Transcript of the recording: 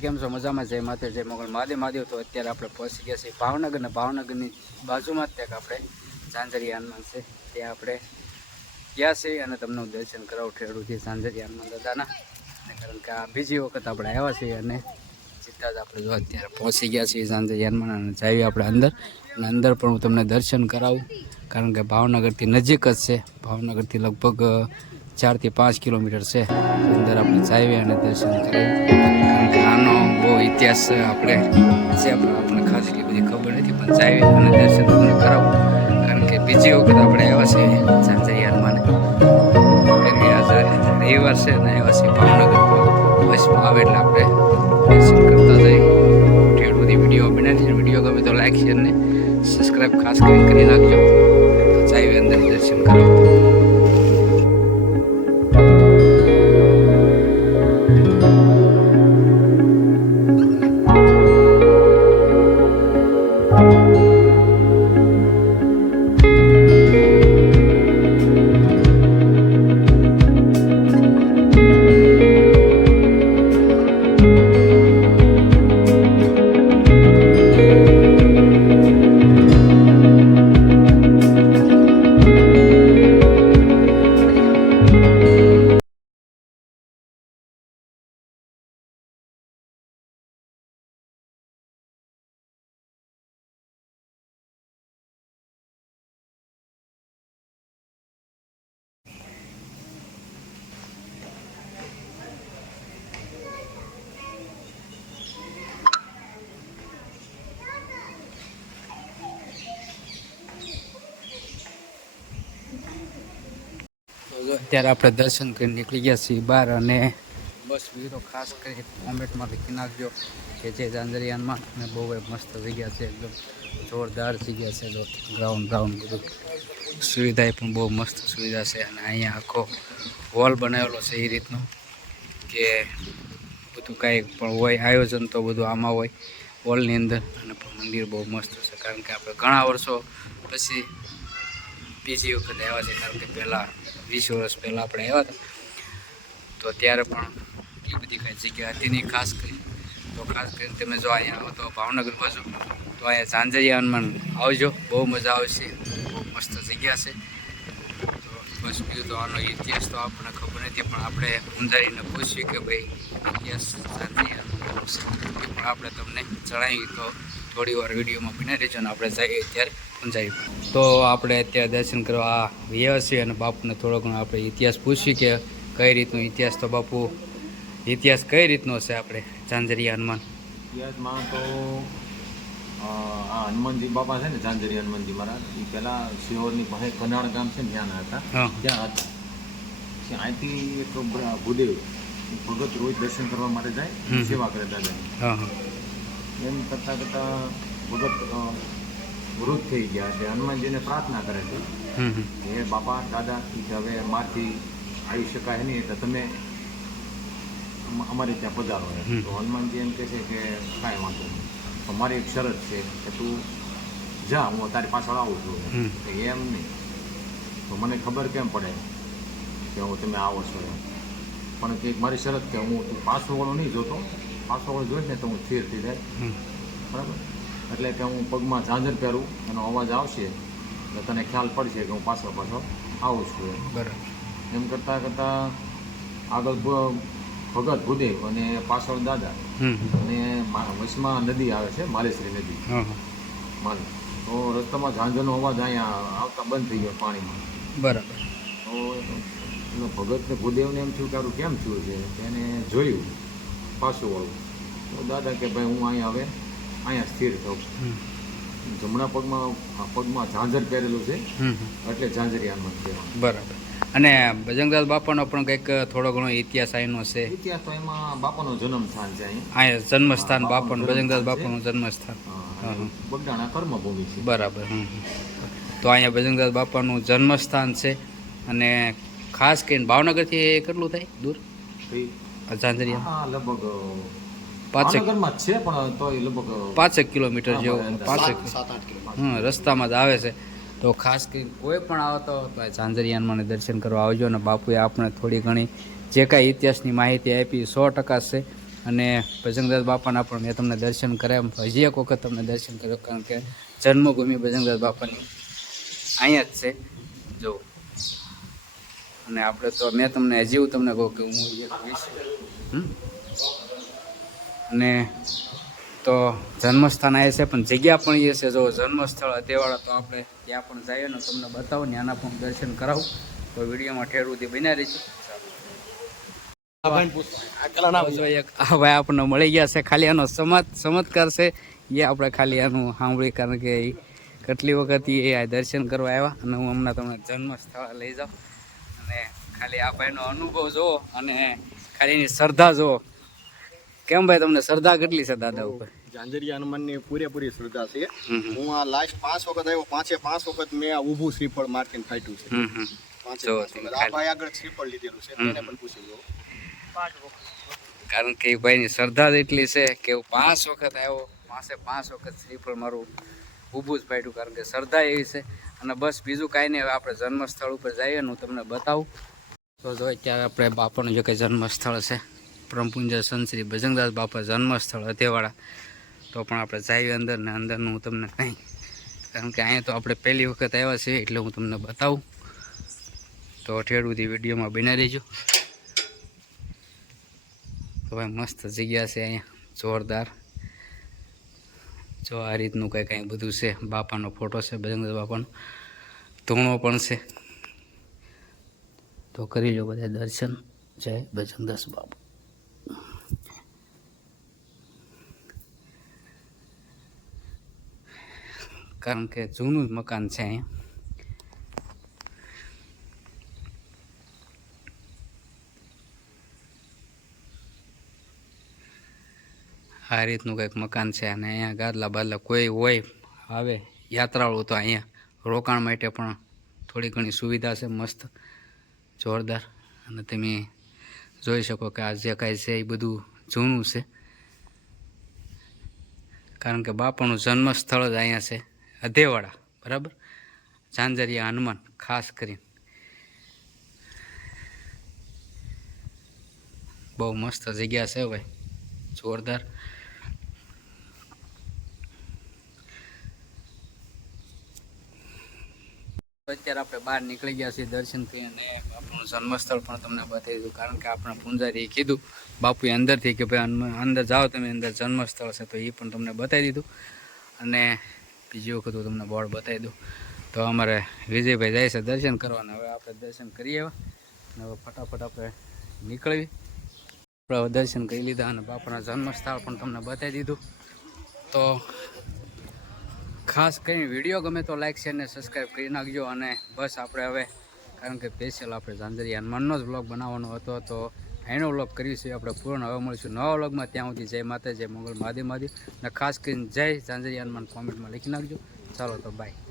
Family કેમ છો? મજામાં? જય માતા જય મોગલ મહાદેવ. તો અત્યારે આપણે પહોંચી ગયા છીએ ભાવનગર, ને ભાવનગરની બાજુમાં જ ત્યાં આપણે ઝાંઝરિયા હનુમાન છે ત્યાં આપણે ગયા છીએ અને તમને હું દર્શન કરાવું ઠેડુથી ઝાંઝરિયા હનુમાન દાદાના. કારણ કે આ બીજી વખત આપણે આવ્યા છીએ અને સીધા જ આપણે જો અત્યારે પહોંચી ગયા છીએ ઝાંઝરિયા હનુમાન અને જઈએ આપણે અંદર, અને અંદર પણ હું તમને દર્શન કરાવું કારણ કે ભાવનગરથી નજીક જ છે. ભાવનગરથી લગભગ 4 થી 5 કિલોમીટર છે. અંદર આપણે જઈએ અને દર્શન કરાવું કારણ કે આનો બહુ ઇતિહાસ આપણે ખાસ એટલી બધી ખબર નથી, પણ જઈએ અને દર્શન તમને કરાવું કારણ કે બીજી વખત આપણે આવ્યા છીએ ઝાંઝરિયા હનુમાન. આજે રવિવાર છે અને આવ્યા છીએ ભાવનગર, તો બસમાં આવે એટલે આપણે દર્શન કરતા જઈએ. ઠેડુથી વિડીયો બનાવી, વિડીયો ગમે તો લાઈક શેર ને સબસ્ક્રાઈબ ખાસ કરી નાખજો. તો જઈએ અંદર દર્શન કરાવું. અત્યારે આપણે દર્શન કરી નીકળી ગયા છીએ બહાર, અને બસ વિડીયો ખાસ કરી કોમેન્ટમાં લખી નાખજો કે જે ઝાંઝરિયા હનુમાન અને બહુ મસ્ત જગ્યા છે, એકદમ જોરદાર જગ્યા છે. જો ગ્રાઉન્ડ બધું સુવિધા પણ બહુ મસ્ત સુવિધા છે, અને અહીંયા આખો હોલ બનાવેલો છે એ રીતનો કે બધું કાંઈ પણ હોય આયોજન તો બધું આમાં હોય હોલની અંદર. અને મંદિર બહુ મસ્ત છે કારણ કે આપણે ઘણા વર્ષો પછી બીજી વખત આવ્યા છે, કારણ કે પહેલાં 20 વર્ષ પહેલાં આપણે આવ્યા હતા તો ત્યારે પણ એ બધી કાંઈ જગ્યા હતી નહીં. ખાસ કરીને તમે જો અહીંયા આવો તો ભાવનગર બાજુ તો અહીંયા ઝાંઝરિયા હનુમાન આવજો, બહુ મજા આવશે. બહુ મસ્ત જગ્યા છે. તો બસ બીજું તો આનો ઇતિહાસ તો આપણને ખબર નથી, પણ આપણે ઊંઝારીને પૂછ્યું કે ભાઈ ઇતિહાસ ઝાંઝરિયા હનુમાન પણ આપણે તમને જણાવી. તો થોડી વાર વિડીયોમાં બની રહેજો અને આપણે જઈએ ત્યારે ઊંઝારી. તો આપણે અત્યારે દર્શન કરવા આવ્યા છીએ અને બાપુને થોડો ઘણો આપણે ઇતિહાસ પૂછ્યું કે કઈ રીતનો ઇતિહાસ. તો બાપુ ઇતિહાસ કઈ રીતનો છે આપણે ઝાંઝરિયા હનુમાન? ઇતિહાસમાં તો આ હનુમાનજી બાપા છે ને, ઝાંઝરિયા હનુમાનજી મહારાજ, એ પહેલાં શિહોરની પાસે કનાળ ગામ છે ને ત્યાં હતા, ત્યાં હતા. અહીંથી એક ભૂદેવ ભગત રોજ દર્શન કરવા માટે જાય, સેવા કરે દાદાની. એમ કરતાં ભગત વૃદ્ધ થઈ ગયા છે. હનુમાનજીને પ્રાર્થના કરે છે હે બાપા દાદા, કે હવે મારથી આવી શકાય નહીં, એટલે તમે અમારે ત્યાં પધારો. તો હનુમાનજી એમ કહે છે કે કાંઈ વાંધો નહીં, તો મારી એક શરત છે કે તું જા, હું તારી પાછળ આવું છું. એમ નહીં તો મને ખબર કેમ પડે કે હું તમે આવો છો એમ, પણ કે મારી શરત કે હું તું પાછો વાળો નહીં જોતો, પાછો વાળો જોઈશ ને તો હું સ્થિર થઈ જાય, બરાબર? એટલે કે હું પગમાં ઝાંઝર પહેરું, એનો અવાજ આવશે એટલે તને ખ્યાલ પડશે કે હું પાછો આવું છું એમ. બરાબર. એમ કરતાં આગળ ભગત ભૂદેવ અને પાછળ દાદા, અને વચમાં નદી આવે છે, માલેશ્રી નદી. તો રસ્તામાં ઝાંઝરનો અવાજ અહીંયા આવતા બંધ થઈ ગયો પાણીમાં. બરાબર. તો ભગતને ભૂદેવને એમ થયું કે આવું કેમ થયું છે, એને જોયું પાછું વાળું. તો દાદા કે ભાઈ હું અહીંયા સ્થિર થઉં. જમણા પગમાં ઝાંઝર પહેરેલું છે એટલે ઝાંઝરિયા હનુમાન કહેવાય. બરાબર. અને બજરંગદાસ બાપાનો પણ કંઈક થોડો ઘણો ઇતિહાસ અહીંનો છે. ઇતિહાસ તો એમાં બાપાનું જન્મ સ્થાન છે, અહીંયા જન્મસ્થાન બાપાનું, બજરંગદાસ બાપાનું જન્મસ્થાન બગડાણા કર્મભૂમિ છે. બરાબર. તો અહીંયા બજરંગદાસ બાપાનું જન્મસ્થાન છે. અને ખાસ કરીને ભાવનગરથી કેટલું થાય દૂર ઝાંઝરિયા? લગભગ 5 કિલોમીટર જેવું, 7-8 કિલોમીટર રસ્તામાં જ આવે છે. તો ખાસ કરીને કોઈ પણ આવતો તો ઝાંઝરિયા હનુમાનને દર્શન કરવા આવજો. અને બાપુએ આપણે થોડી ઘણી જે કાંઈ ઇતિહાસની માહિતી આપી 100% છે. અને બજરંગદાસ બાપાના પણ મેં તમને દર્શન કર્યા, હજી એક વખત તમને દર્શન કર્યો, કારણ કે જન્મભૂમિ બજરંગદાસ બાપાની અહીંયા જ છે જો. અને આપણે તો મેં તમને હજી હું તમને કહું કે હું એક અને તો જન્મસ્થાન આવે છે, પણ જગ્યા પણ એ છે જો જન્મસ્થળ અધેવાડા, તો આપણે ત્યાં પણ જઈએ ને તમને બતાવું ને આના પણ દર્શન કરાવું. તો વિડીયોમાં ઠેર સુધી બન્યા રહીશું. આ ભાઈ આપણને મળી ગયા છે, ખાલી આનો ચમત્કાર છે એ આપણે ખાલી આનું સાંભળી, કારણ કે કેટલી વખત એ આ દર્શન કરવા આવ્યા, અને હું હમણાં તમને જન્મ સ્થળ લઈ જાઉં અને ખાલી આ ભાઈનો અનુભવ જુઓ અને ખાલી એની શ્રદ્ધા જુઓ. કેમ ભાઈ તમને શ્રદ્ધા કેટલી છે દાદા ઉપર? ઝાંઝરિયા હનુમાનની પૂરેપૂરી શ્રદ્ધા છે. હું આ લાસ્ટ 5 વખત આવ્યો, 5 વખત મેં આ ઊભું શ્રીફળ માર્કેટ ફાટ્યું છે. 5 વખત આ ભાઈ આગળ શ્રીફળ લીધેલું છે, એને પણ પૂછી લો. કારણ કે એ ભાઈની શ્રદ્ધા જ એટલી છે કે હું 5 વખત આવ્યો, 5 વખત શ્રીફળ મારું ઊભું જ ફાટ્યું, કારણ કે શ્રદ્ધા એવી છે. અને બસ બીજું કાંઈ નહીં, હવે આપણે જન્મસ્થળ ઉપર જઈએ ને હું તમને બતાવું. તો જો અત્યારે આપણે બાપાનું જે કંઈ જન્મસ્થળ છે, પરમપૂજ્ય સંત શ્રી બજરંગદાસ બાપા જન્મસ્થળ અધેવાડા, તો પણ આપણે જઈએ અંદર ને અંદરનું હું તમને કંઈ, કારણ કે અહીંયા તો આપણે પહેલી વખત આવ્યા છીએ એટલે હું તમને બતાવું. તો ઠેડુથી વિડીયોમાં બની રહેજો. તો ભાઈ મસ્ત જગ્યા છે અહીંયા, જોરદાર. જો આ રીતનું કંઈ બધું છે. બાપાનો ફોટો છે, બજરંગદાસ બાપાનો ધૂણો પણ છે. તો કરી લો બધા દર્શન. જય બજરંગદાસ બાપા. કારણ કે જૂનું જ મકાન છે અહીંયા. આ રીતનું કંઈક મકાન છે, અને અહીંયા ગાદલા બાદલા કોઈ હોય આવે યાત્રાળુ તો અહીંયા રોકાણ માટે પણ થોડી ઘણી સુવિધા છે, મસ્ત જોરદાર. અને તમે જોઈ શકો કે આ જે કાંઈ છે એ બધું જૂનું છે, કારણ કે બાપાનું જન્મસ્થળ જ અહીંયા છે અધેવાડા, બરાબર. ઝાંઝરિયા હનુમાન ખાસ કરીને બહુ મસ્ત જગ્યા છે ભાઈ, જોરદાર. અત્યારે આપણે બહાર નીકળી ગયા છીએ દર્શન કરી, અને આપણું જન્મસ્થળ પણ તમને બતાવી દીધું, કારણ કે આપણે પૂંજારીએ કીધું બાપુએ અંદરથી કે ભાઈ અંદર જાઓ તમે, અંદર જન્મસ્થળ છે, તો એ પણ તમને બતાવી દીધું. અને બીજી વખત હું તમને બોર્ડ બતાવી દઉં. તો અમારે વિજયભાઈ જાય છે દર્શન કરવાના. હવે આપણે દર્શન કરીએ અને હવે ફટાફટ આપણે નીકળવી. આપણે દર્શન કરી લીધા અને બાપાના જન્મસ્થળ પણ તમને બતાવી દીધું. તો ખાસ કરીને વિડીયો ગમે તો લાઈક શેર ને સબસ્ક્રાઈબ કરી નાખજો. અને બસ આપણે હવે, કારણ કે સ્પેશિયલ આપણે ઝાંઝરિયા હનુમાનનો જ વ્લોગ બનાવવાનો હતો, તો એનો વ્લોગ કરીશું આપણે પૂર્ણ. હવે મળીશું નવા વ્લોગમાં. ત્યાં સુધી જય માતા, જય મંગળ, મહાદેવ મહાદેવ. અને ખાસ કરીને જય ઝાંઝરિયા હનુમાન કોમેન્ટમાં લખી નાખજો. ચાલો તો બાય.